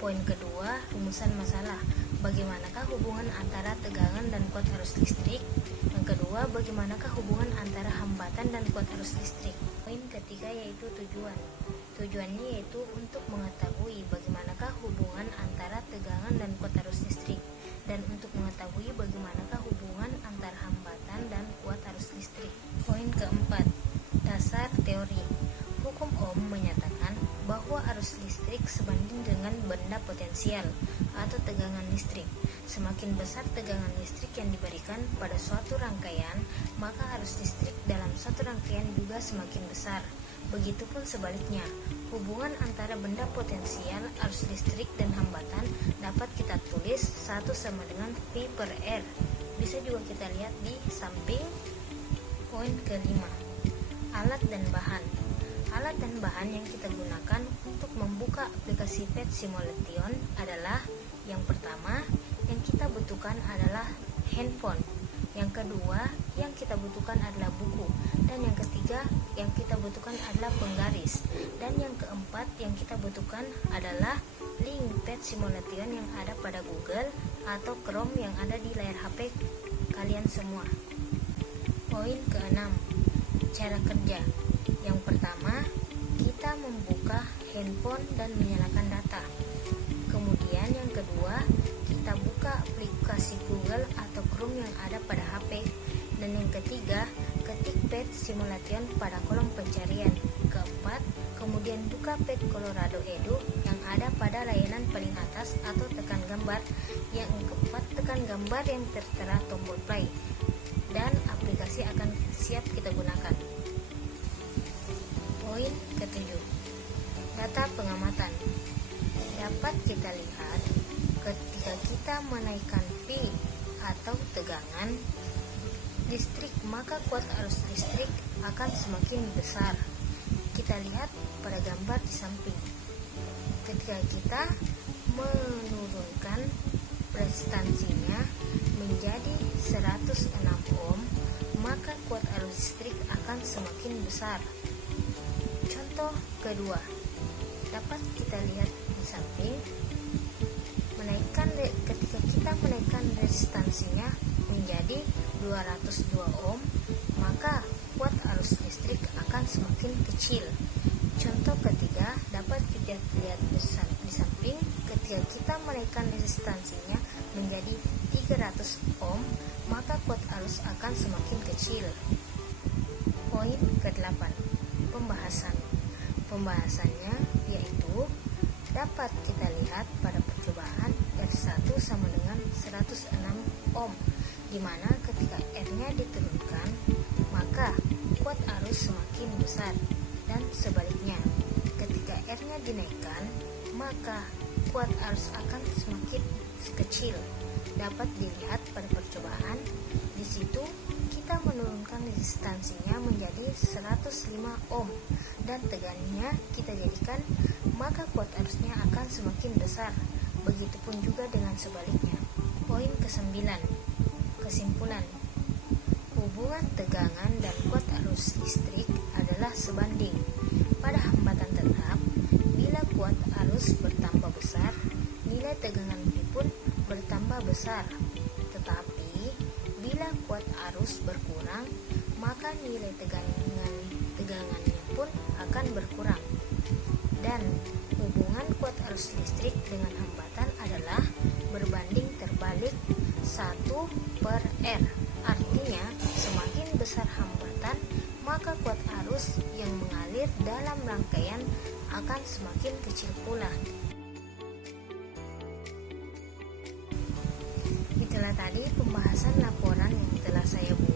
Poin kedua, rumusan masalah. Bagaimanakah hubungan antara tegangan dan kuat arus listrik? Yang kedua, bagaimanakah hubungan antara hambatan dan kuat arus listrik? Poin ketiga yaitu tujuan. Tujuannya yaitu untuk mengetahui bagaimanakah hubungan antara tegangan dan kuat arus listrik, dan untuk mengetahui bagaimanakah hubungan antara hambatan dan kuat arus listrik. Poin keempat, dasar teori. Hukum Ohm menyatakan bahwa arus listrik sebanding dengan benda potensial atau tegangan listrik. Semakin besar tegangan listrik yang diberikan pada suatu rangkaian, maka arus listrik dalam suatu rangkaian juga semakin besar. Begitupun sebaliknya, hubungan antara benda potensial, arus listrik, dan hambatan dapat kita tulis 1 sama dengan V/R. Bisa juga kita lihat di samping. Poin kelima, alat dan bahan. Alat dan bahan yang kita gunakan untuk membuka aplikasi PET simulation adalah: yang pertama, yang kita butuhkan adalah handphone. Yang kedua, yang kita butuhkan adalah buku. Dan yang ketiga, yang kita butuhkan adalah penggaris. Dan yang keempat, yang kita butuhkan adalah link PET simulation yang ada pada Google atau Chrome yang ada di layar HP kalian semua. Poin keenam, cara kerja. Yang pertama, kita membuka handphone dan menyalakan data. Kemudian yang kedua, kita buka aplikasi Google atau Chrome yang ada pada HP. Dan yang ketiga, ketik PET simulation pada kolom pencarian. Keempat, kemudian buka PET Colorado Edu yang ada pada layanan paling atas atau tekan gambar. Yang keempat, tekan gambar yang tertera tombol play. Dan aplikasi akan siap kita gunakan. Poin ketujuh, data pengamatan. Dapat kita lihat ketika kita menaikkan V atau tegangan listrik, maka kuat arus listrik akan semakin besar. Kita lihat pada gambar di samping. Ketika kita menurunkan resistansinya menjadi 106 ohm, maka kuat arus listrik akan semakin besar. Contoh kedua, dapat kita lihat di samping. Ketika kita menaikkan resistansinya menjadi 202 ohm, maka kuat arus listrik akan semakin kecil. Contoh ketiga, dapat kita lihat di samping. Ketika kita menaikkan resistansinya menjadi 300 ohm, maka kuat arus akan semakin kecil. Poin ke-8, pembahasannya yaitu dapat kita lihat pada percobaan R1 sama dengan 106 ohm, di mana ketika R-nya diturunkan maka kuat arus semakin besar, dan sebaliknya ketika R-nya dinaikkan maka kuat arus akan semakin kecil. Dapat dilihat pada percobaan. Di situ kita menurunkan resistansinya menjadi 105 ohm dan tegangannya kita jadikan, maka kuat arusnya akan semakin besar. Begitupun juga dengan sebaliknya. Poin ke-9, kesimpulan. Hubungan tegangan dan kuat arus listrik adalah sebanding. Pada hambatan tetap, bila kuat arus bertambah besar, nilai tegangan pun bertambah besar. Tetapi bila kuat arus berkurang, maka nilai tegangannya pun akan berkurang. Dan hubungan kuat arus listrik dengan hambatan adalah berbanding terbalik 1/R. Artinya, semakin besar hambatan, maka kuat arus yang mengalir dalam rangkaian akan semakin kecil pula. Itulah tadi pembahasan laporan yang telah saya buat.